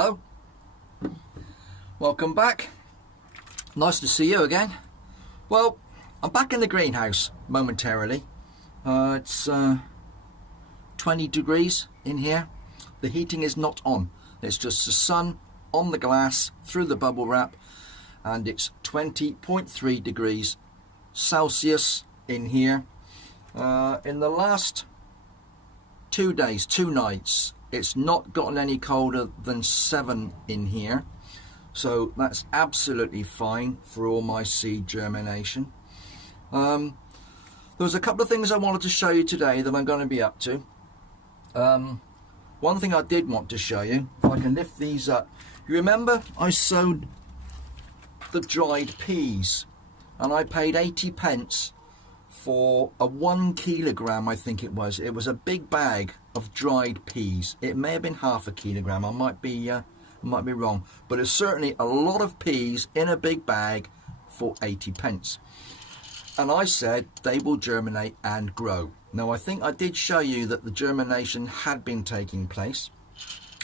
Hello, welcome back. Nice to see you again. Well, I'm back in the greenhouse momentarily. It's 20 degrees in here. The heating is not on. It's just the sun on the glass through the bubble wrap, and it's 20.3 degrees Celsius in here. In the last 2 days, 2 nights, it's not gotten any colder than 7 in here. So that's absolutely fine for all my seed germination. There was a couple of things I wanted to show you today that I'm going to be up to. One thing I did want to show you, if I can lift these up. You remember I sowed the dried peas, and I paid 80 pence for a 1 kilogram, I think it was. It was a big bag of dried peas. It may have been half a kilogram. I might be wrong, but it's certainly a lot of peas in a big bag for 80 pence. And I said they will germinate and grow. Now, I think I did show you that the germination had been taking place.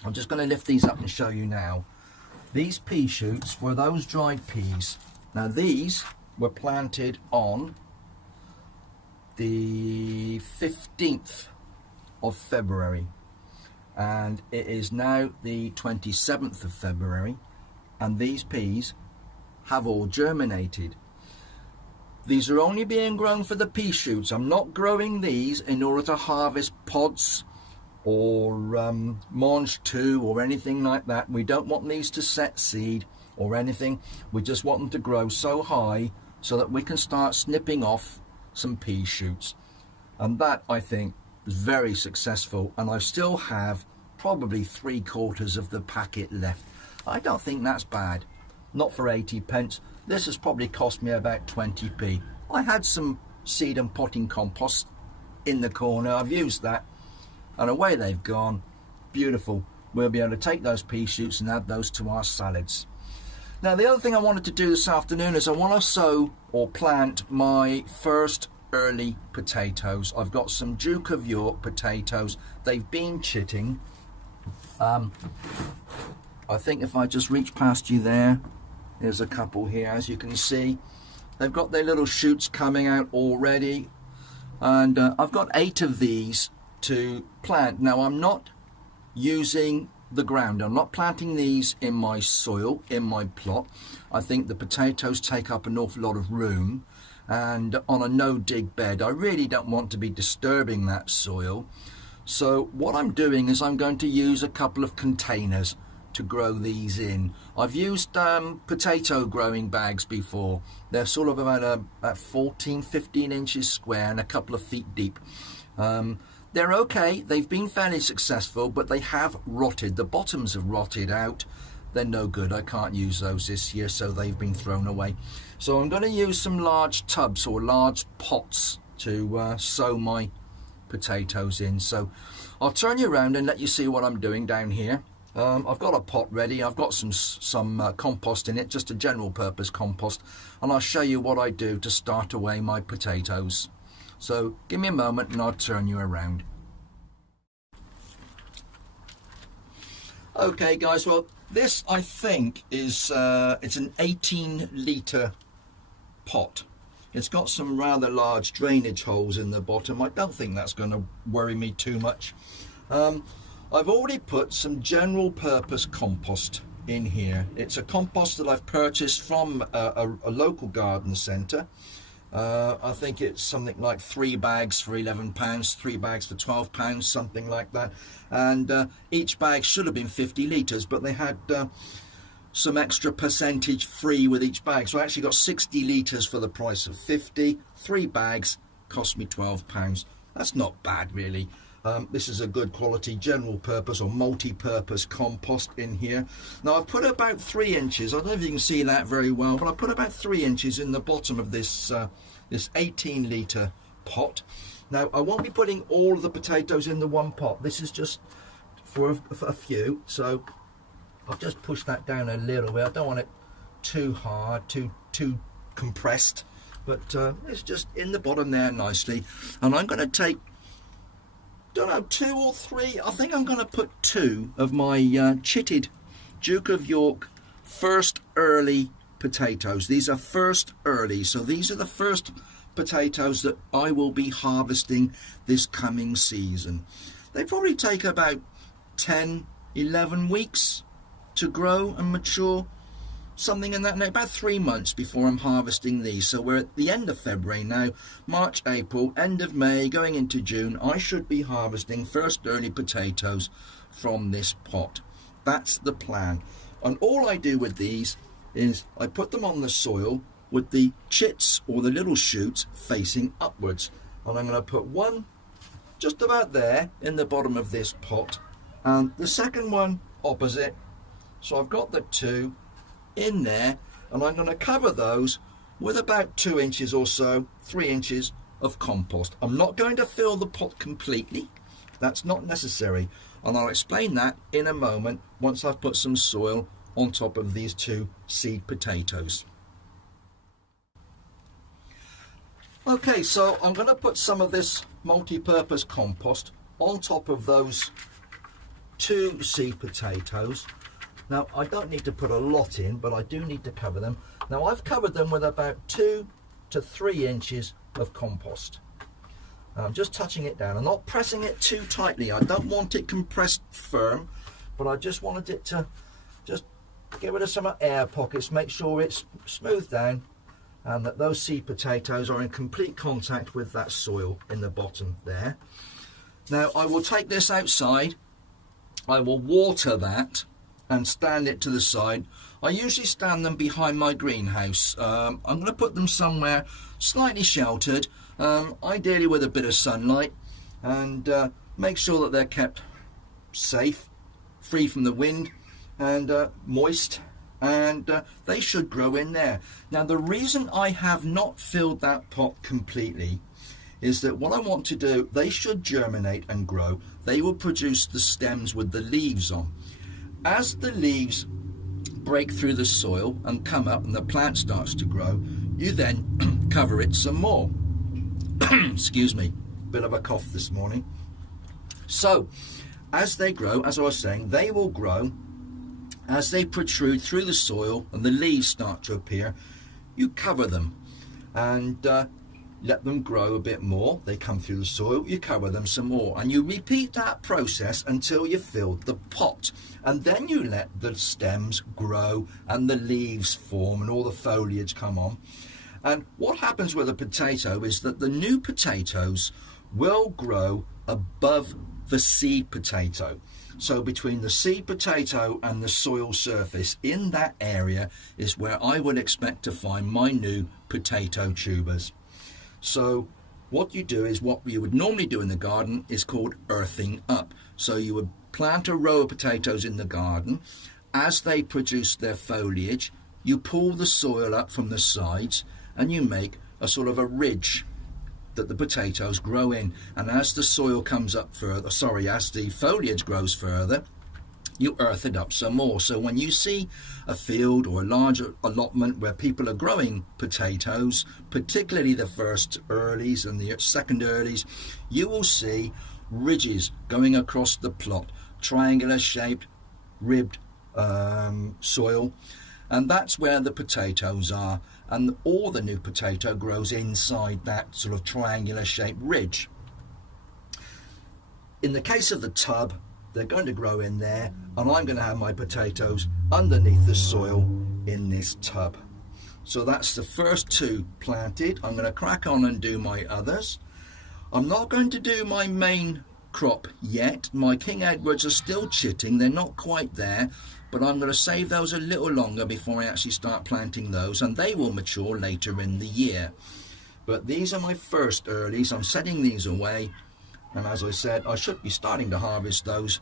I'm just going to lift these up and show you now. These pea shoots were those dried peas. Now, these were planted on the 15th of February, and it is now the 27th of February, and these peas have all germinated. These are only being grown for the pea shoots. I'm not growing these in order to harvest pods or mange 2 or anything like that. We don't want these to set seed or anything. We just want them to grow so high so that we can start snipping off some pea shoots. And that, I think, is very successful, and I still have probably 3/4 of the packet left. I don't think that's bad. Not for 80 pence. This has probably cost me about 20p. I had some seed and potting compost in the corner. I've used that, and away they've gone. Beautiful. We'll be able to take those pea shoots and add those to our salads. Now, the other thing I wanted to do this afternoon is I want to sow or plant my first early potatoes. I've got some Duke of York potatoes. They've been chitting. I think if I just reach past you there's a couple here, as you can see. They've got their little shoots coming out already, and I've got 8 of these to plant. Now, I'm not using the ground. I'm not planting these in my soil, in my plot. I think the potatoes take up an awful lot of room, and on a no-dig bed, I really don't want to be disturbing that soil. So what I'm doing is I'm going to use a couple of containers to grow these in. I've used potato growing bags before. They're sort of about 14-15 inches square and a couple of feet deep. They're okay. They've been fairly successful, but they have rotted. The bottoms have rotted out. They're no good. I can't use those this year, so they've been thrown away. So I'm going to use some large tubs or large pots to sow my potatoes in. So I'll turn you around and let you see what I'm doing down here. I've got a pot ready. I've got some compost in it, just a general purpose compost, and I'll show you what I do to start away my potatoes. So give me a moment and I'll turn you around. Okay guys, well this I think is it's an 18-litre pot. It's got some rather large drainage holes in the bottom. I don't think that's going to worry me too much. I've already put some general purpose compost in here. It's a compost that I've purchased from a local garden centre. I think it's something like 3 bags for £11, 3 bags for £12, something like that. And each bag should have been 50 litres, but they had some extra percentage free with each bag. So I actually got 60 litres for the price of 50. 3 bags cost me £12. That's not bad, really. This is a good quality general purpose or multi-purpose compost in here. Now I've put about 3 inches, I don't know if you can see that very well, but I put about 3 inches in the bottom of this this 18-litre pot. Now I won't be putting all of the potatoes in the one pot. This is just for a few, so I've just pushed that down a little bit. I don't want it too hard, too compressed, but it's just in the bottom there nicely. And I'm going to take, don't know, 2 or 3, I think I'm going to put 2 of my chitted Duke of York first early potatoes. These are first early, so these are the first potatoes that I will be harvesting this coming season. They probably take about 10, 11 weeks to grow and mature, something in that, about 3 months before I'm harvesting these. So we're at the end of February now, March, April, end of May, going into June. I should be harvesting first early potatoes from this pot. That's the plan. And all I do with these is I put them on the soil with the chits or the little shoots facing upwards. And I'm going to put one just about there in the bottom of this pot, and the second one opposite. So I've got the two in there, and I'm going to cover those with about 2 inches or so, 3 inches of compost. I'm not going to fill the pot completely. That's not necessary, and I'll explain that in a moment once I've put some soil on top of these 2 seed potatoes. Okay, so I'm going to put some of this multi-purpose compost on top of those 2 seed potatoes. Now, I don't need to put a lot in, but I do need to cover them. Now, I've covered them with about 2 to 3 inches of compost. I'm just touching it down. I'm not pressing it too tightly. I don't want it compressed firm, but I just wanted it to just get rid of some air pockets, make sure it's smoothed down, and that those seed potatoes are in complete contact with that soil in the bottom there. Now, I will take this outside. I will water that and stand it to the side. I usually stand them behind my greenhouse. I'm going to put them somewhere slightly sheltered, ideally with a bit of sunlight, and make sure that they're kept safe, free from the wind, and moist, and they should grow in there. Now, the reason I have not filled that pot completely is that what I want to do, they should germinate and grow. They will produce the stems with the leaves on. As the leaves break through the soil and come up and the plant starts to grow, you then cover it some more. Excuse me, bit of a cough this morning. So as they grow, as I was saying, they will grow. As they protrude through the soil and the leaves start to appear, you cover them and let them grow a bit more. They come through the soil, you cover them some more, and you repeat that process until you've filled the pot. And then you let the stems grow and the leaves form and all the foliage come on. And what happens with a potato is that the new potatoes will grow above the seed potato. So between the seed potato and the soil surface, in that area is where I would expect to find my new potato tubers. So what you do is what you would normally do in the garden is called earthing up. So you would plant a row of potatoes in the garden. As they produce their foliage, you pull the soil up from the sides and you make a sort of a ridge that the potatoes grow in. And as the soil comes up further, as the foliage grows further, you earth it up some more. So when you see a field or a large allotment where people are growing potatoes, particularly the first earlies and the second earlies, you will see ridges going across the plot, triangular shaped, ribbed soil, and that's where the potatoes are. And all the new potato grows inside that sort of triangular shaped ridge. In the case of the tub, they're going to grow in there, and I'm going to have my potatoes underneath the soil in this tub. So that's the first 2 planted. I'm going to crack on and do my others. I'm not going to do my main crop yet. My King Edwards are still chitting. They're not quite there, but I'm going to save those a little longer before I actually start planting those, and they will mature later in the year. But these are my first earlies. I'm setting these away, and as I said, I should be starting to harvest those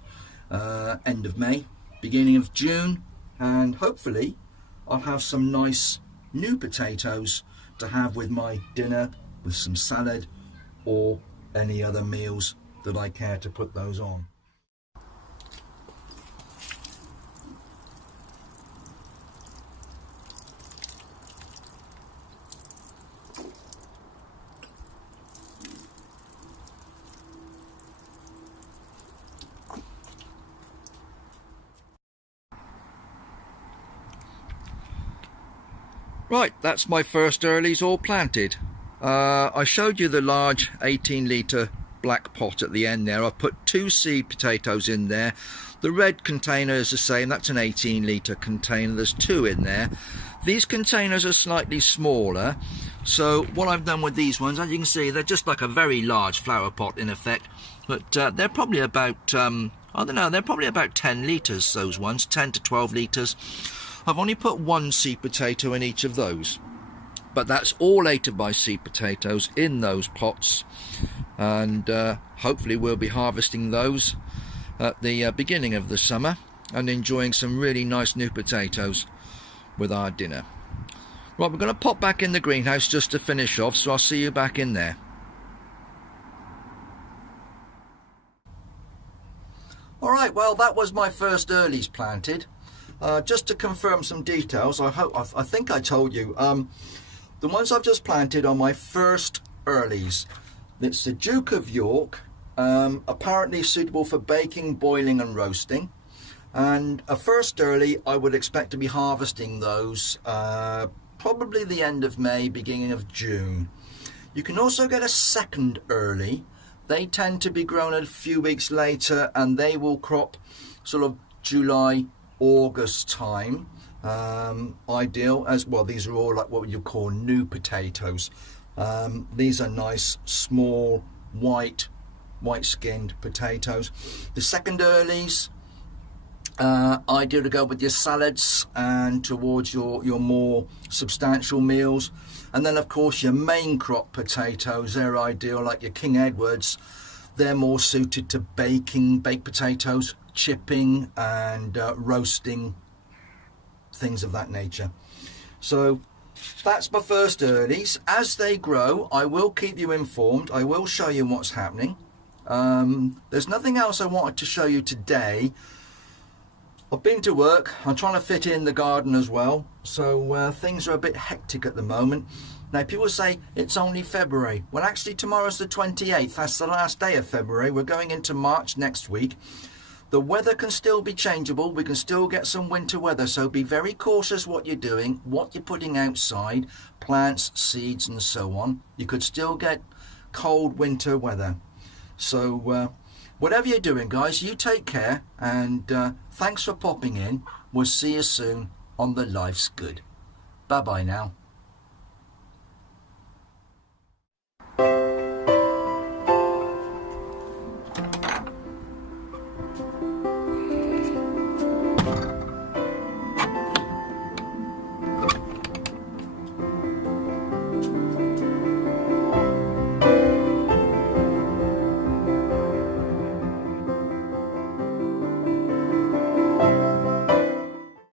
end of May, beginning of June, and hopefully I'll have some nice new potatoes to have with my dinner, with some salad or any other meals that I care to put those on. Right, that's my first earlies all planted. I showed you the large 18-litre black pot at the end there. I've put 2 seed potatoes in there. The red container is the same, that's an 18-litre container, there's 2 in there. These containers are slightly smaller, so what I've done with these ones, as you can see, they're just like a very large flower pot in effect, but they're probably about, I don't know, they're probably about 10 litres, those ones, 10 to 12 litres. I've only put 1 seed potato in each of those, but that's all 8 of my seed potatoes in those pots, and hopefully we'll be harvesting those at the beginning of the summer and enjoying some really nice new potatoes with our dinner. Right, we're going to pop back in the greenhouse just to finish off, so I'll see you back in there. Alright, well, that was my first earlies planted. Just to confirm some details, I think I told you, the ones I've just planted are my first earlies. It's the Duke of York, apparently suitable for baking, boiling and roasting. And a first early, I would expect to be harvesting those probably the end of May, beginning of June. You can also get a second early. They tend to be grown a few weeks later, and they will crop sort of July, August time. Ideal as well. These are all like what you call new potatoes. These are nice, small, white-skinned potatoes. The second earlies, ideal to go with your salads and towards your more substantial meals. And then of course your main crop potatoes, they're ideal, like your King Edwards. They're more suited to baked potatoes, chipping and roasting, things of that nature. So that's my first earlies. As they grow, I will keep you informed. I will show you what's happening. There's nothing else I wanted to show you today. I've been to work. I'm trying to fit in the garden as well, so things are a bit hectic at the moment. Now people say it's only February. Well, actually tomorrow's the 28th. That's the last day of February. We're going into March next week. The weather can still be changeable. We can still get some winter weather, so be very cautious what you're doing, what you're putting outside, plants, seeds and so on. You could still get cold winter weather. So whatever you're doing, guys, you take care, and thanks for popping in. We'll see you soon on the Life's Good. Bye bye now.